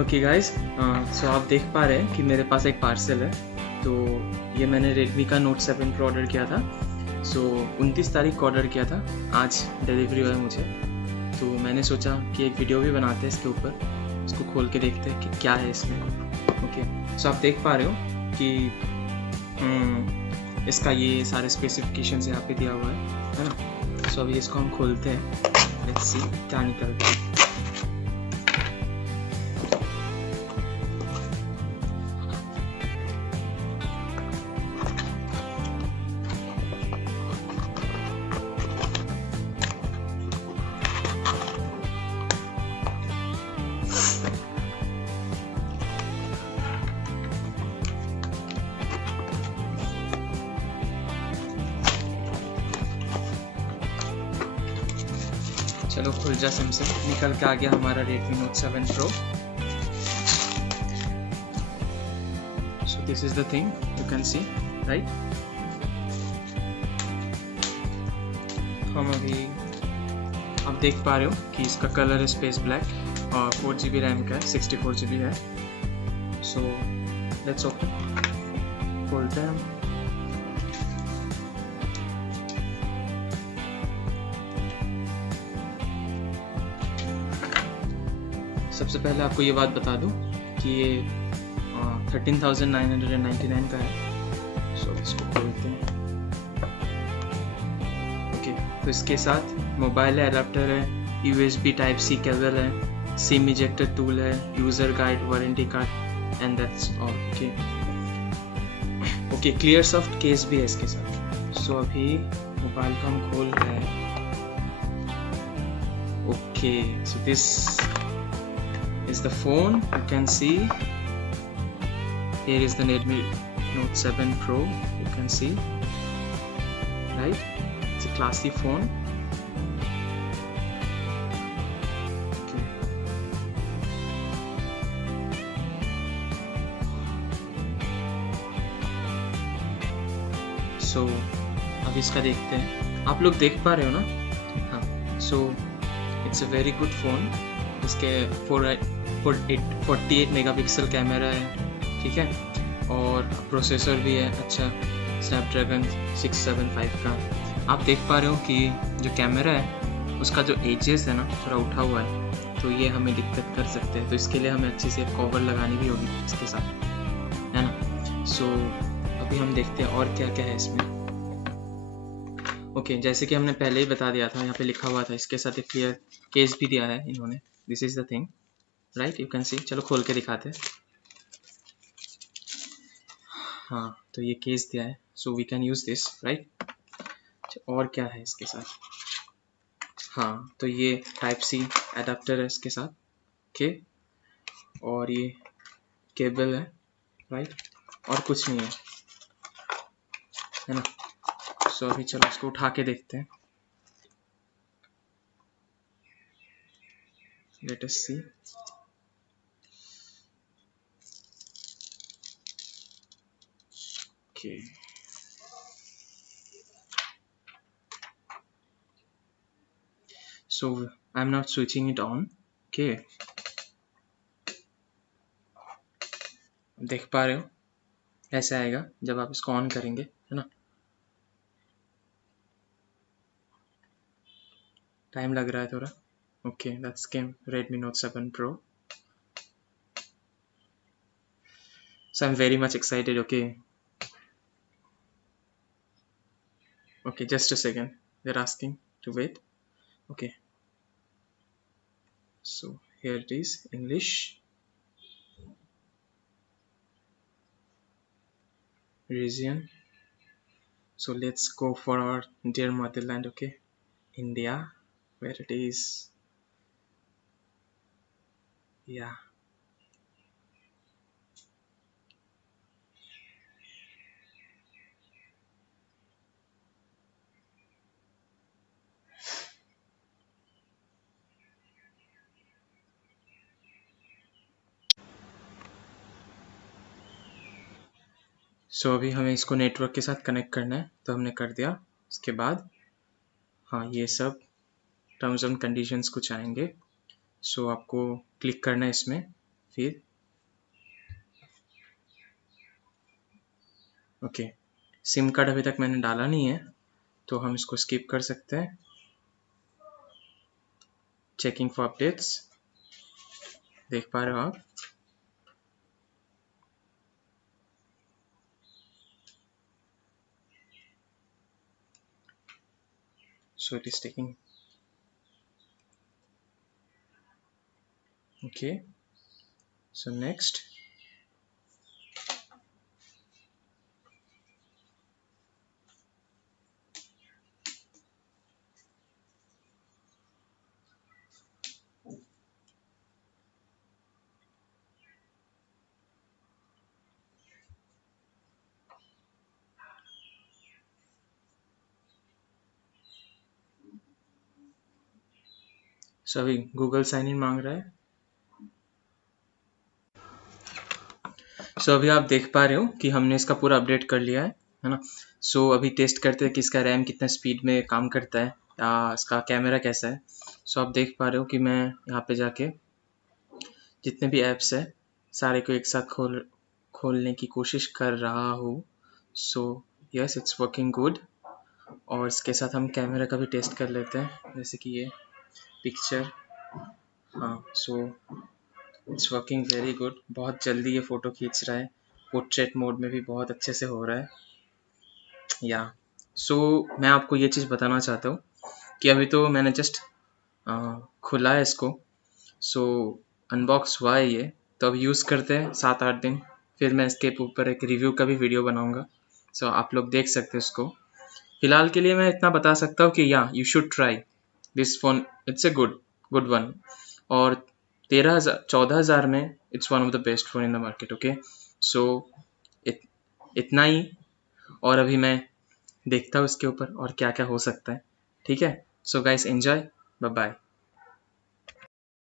Okay guys, सो आप देख पा रहे हैं कि मेरे पास एक पार्सल है। तो ये मैंने Redmi का Note 7 Pro ऑर्डर किया था। सो 29 तारीख को ऑर्डर किया था, आज डिलीवरी हुआ है मुझे। तो मैंने सोचा कि एक वीडियो भी बनाते हैं इसके ऊपर, इसको खोल के देखते हैं कि क्या है इसमें। ओके, सो आप देख पा रहे हो कि इसका ये सारे स्पेसिफिकेशंस यहाँ पे दिया हुआ है ना। सो अभी इसको हम खोलते हैं, लेट्स सी क्या निकलता है। चलो खुल जा सैमसंग, निकल के आ गया हमारा Redmi Note 7 Pro। So this is the thing you can see, right? हम अभी आप देख पा रहे हो कि इसका कलर है स्पेस ब्लैक और 4GB रैम का है, 64GB है। सो लेट्स ओपन, खोलते हैं हम। सबसे पहले आपको ये बात बता दूं कि ये 13,999 का है। सो इसको खोलते हैं। ओके, तो इसके साथ मोबाइल है, अडाप्टर है, USB टाइप C केबल है, सिम इजेक्टर टूल है, user guide, warranty card and that's all. Okay, clear soft case भी है इसके साथ। सो अभी मोबाइल को हम खोल रहे हैं। Okay, so this is the phone. You can see here is the Redmi Note 7 Pro. You can see, right? It's a classy phone. Okay. So अब इसका देखते हैं। आप लोग देख पा रहे हो ना? हाँ। So it's a very good phone. इसके 48 मेगापिक्सल कैमरा है, ठीक है, और प्रोसेसर भी है अच्छा, स्नैपड्रैगन 675 का। आप देख पा रहे हो कि जो कैमरा है उसका जो एजेस है ना थोड़ा उठा हुआ है, तो ये हमें दिक्कत कर सकते हैं। तो इसके लिए हमें अच्छे से कवर लगानी भी होगी इसके साथ, है ना। सो अभी हम देखते हैं और क्या क्या है इसमें। ओके, जैसे कि हमने पहले ही बता दिया था, यहाँ पे लिखा हुआ था, इसके साथ एक क्लियर केस भी दिया है इन्होंने। This is the thing, right, you can see. चलो खोल के दिखाते हैं। हाँ, तो ये केस दिया है, so we can use this, right. और क्या है इसके साथ? हाँ, तो ये टाइप C एडाप्टर है इसके साथ, ओके, और ये केबल है, राइट, और कुछ नहीं है ना। सो अभी चलो इसको उठा के देखते हैं। Let us see. Okay. So I'm not switching it on. Okay. देख पा रहे हो, ऐसा आएगा जब आप इसको ऑन करेंगे, है ना। टाइम लग रहा है थोड़ा। Okay, that's came Redmi Note 7 Pro. So I'm very much excited. Okay, just a second. They're asking to wait. Okay. So here it is, English, region. So let's go for our dear motherland. Okay, India, where it is. Yeah. सो अभी हमें इसको network के साथ connect करना है, तो हमने कर दिया। उसके बाद हाँ, ये सब टर्म्स एंड कंडीशंस कुछ आएंगे। सो आपको क्लिक करना है इसमें, फिर ओके, सिम कार्ड अभी तक मैंने डाला नहीं है तो हम इसको स्किप कर सकते हैं। चेकिंग फॉर अपडेट्स, देख पा रहे हो आप। So it is taking. Okay, so next so अभी गूगल साइन इन मांग रहा है। अभी आप देख पा रहे हो कि हमने इसका पूरा अपडेट कर लिया है ना। अभी टेस्ट करते हैं कि इसका रैम कितना स्पीड में काम करता है या इसका कैमरा कैसा है। आप देख पा रहे हो कि मैं यहाँ पे जाके जितने भी ऐप्स है सारे को एक साथ खोलने की कोशिश कर रहा हूँ। Yes, it's working good. और इसके साथ हम कैमरा का भी टेस्ट कर लेते हैं, जैसे कि ये पिक्चर। हाँ, इट्स वर्किंग वेरी गुड। बहुत जल्दी ये फ़ोटो खींच रहा है, पोर्ट्रेट मोड में भी बहुत अच्छे से हो रहा है या मैं आपको ये चीज़ बताना चाहता हूँ कि अभी तो मैंने जस्ट खुला है इसको। अनबॉक्स हुआ है ये, तो अब यूज़ करते हैं 7-8 दिन, फिर मैं इसके ऊपर एक रिव्यू का भी वीडियो बनाऊँगा। आप लोग देख सकते हैं इसको। फिलहाल के लिए मैं इतना बता सकता हूँ कि you should try this phone, it's a good one. और 14,000 में it's one of the best phone in the market. Okay, इतना ही। और अभी मैं देखता हूँ इसके ऊपर और क्या क्या हो सकता है। ठीक है, गाइस एंजॉय, बाय बाय।